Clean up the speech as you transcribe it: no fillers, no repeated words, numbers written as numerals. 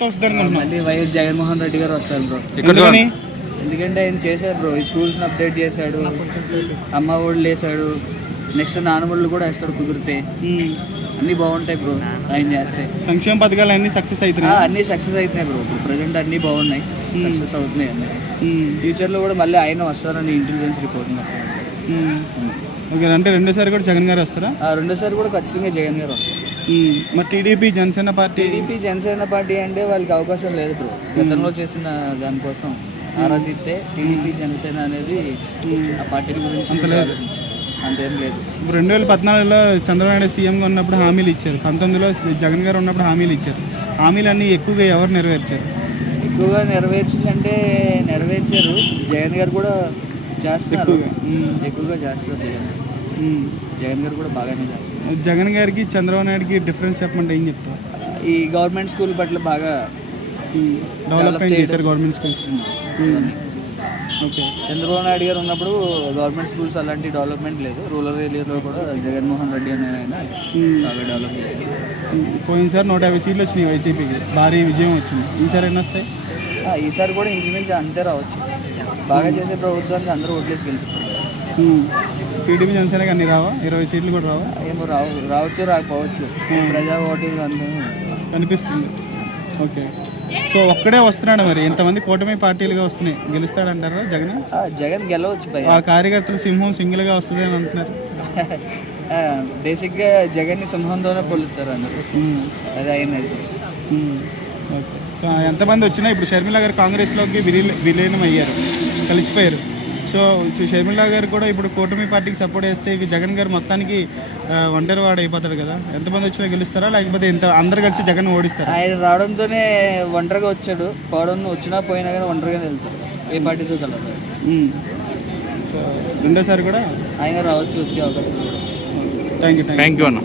మళ్ళీ వైఎస్ జగన్మోహన్ రెడ్డి గారు వస్తారు బ్రో. ఎందుకంటే ఆయన చేశారు బ్రో, ఈ స్కూల్స్ని అప్డేట్ చేశాడు, అమ్మ ఒళ్ళు వేసాడు, నెక్స్ట్ నాన్నబడులు కూడా వేస్తాడు కుదిరితే. అన్నీ బాగుంటాయి బ్రో ఆయన చేస్తే. సంక్షేమ పథకాలు అన్ని సక్సెస్ అవుతున్నాయి, అన్నీ సక్సెస్ అవుతున్నాయి బ్రో. ఇప్పుడు ప్రజెంట్ అన్నీ బాగున్నాయి, సక్సెస్ అవుతున్నాయి అన్నీ. ఫ్యూచర్లో కూడా మళ్ళీ ఆయన వస్తారని ఇంటెలిజెన్స్ రిపోర్ట్. ఓకే, అంటే రెండోసారి కూడా జగన్ గారు వస్తారా? రెండోసారి కూడా ఖచ్చితంగా జగన్ గారు వస్తారు. మరి టీడీపీ జనసేన పార్టీ అంటే వాళ్ళకి అవకాశం లేదు బ్రో. గతంలో చేసిన దానికోసం ఆరాధిస్తే టీడీపీ జనసేన అనేది ఆ పార్టీ గురించి అంతేం లేదు. 2014లో చంద్రబాబు నాయుడు సీఎంగా ఉన్నప్పుడు హామీలు ఇచ్చారు, 19లో జగన్ గారు ఉన్నప్పుడు హామీలు ఇచ్చారు. హామీలన్నీ ఎక్కువగా ఎవరు నెరవేర్చారు? ఎక్కువగా నెరవేర్చిందంటే నెరవేర్చారు, జగన్ గారు కూడా చేస్తున్నారు, ఎక్కువగా చేస్తారు. జగన్ గారు కూడా బాగానే చేస్తారు. జగన్ గారికి చంద్రబాబు నాయుడుకి డిఫరెన్స్ చెప్పమంటే ఏం చెప్తారు? ఈ గవర్నమెంట్ స్కూల్ పట్ల బాగా డెవలప్మెంట్ చేశారు government schools. Okay, Chandrababu Naidu గారు ఉన్నప్పుడు గవర్నమెంట్ స్కూల్స్ అలాంటి డెవలప్మెంట్ లేదు. రూరల్ ఏరియాలో కూడా జగన్మోహన్ రెడ్డి అనే ఆయన బాగా డెవలప్ చేశారు. పోయినసారి 150 సీట్లు వచ్చినాయి వైసీపీకి, భారీ విజయం వచ్చింది. ఈసారి ఎన్ని వస్తాయి? ఈసారి కూడా ఇంచుమించు అంతే రావచ్చు. బాగా చేసే ప్రభుత్వానికి అందరూ ఓట్లేసి వెళ్తారు. టీడీపీ జనసేనకి అన్ని రావా? 20 సీట్లు కూడా రావా? ఏమో రావచ్చు రాకపోవచ్చు, ప్రజా ఓటింగ్ కనిపిస్తుంది. ఓకే, సో ఒక్కడే వస్తున్నాడు, మరి ఇంతమంది కూటమి పార్టీలుగా వస్తున్నాయి, గెలుస్తాడంటారా జగన్? జగన్ గెలవచ్చు. ఆ కార్యకర్తలు సింహం సింగిల్గా వస్తుంది అని అంటున్నారు. బేసిక్గా జగన్ని సింహంతోనే పొలుస్తారు అందరూ, అది అయినా. ఓకే, సో ఎంతమంది వచ్చినా ఇప్పుడు షర్మిల గారు కాంగ్రెస్లోకి విలీనం అయ్యారు, కలిసిపోయారు. సో షర్మిల గారు కూడా ఇప్పుడు కూటమి పార్టీకి సపోర్ట్ చేస్తే జగన్ గారు మొత్తానికి ఒంటరి వాడు అయిపోతాడు కదా. ఎంతమంది వచ్చినా గెలుస్తారా, లేకపోతే అందరు కలిసి జగన్ ఓడిస్తారు? ఆయన రావడంతోనే ఒంటరిగా వచ్చాడు, పోవడం వచ్చినా పోయినా కానీ ఒంటరిగానే వెళ్తాడు, ఏ పార్టీతో కలదు. సో రెండోసారి కూడా ఆయన రావచ్చు, వచ్చే అవకాశం. థ్యాంక్ యూ అన్న.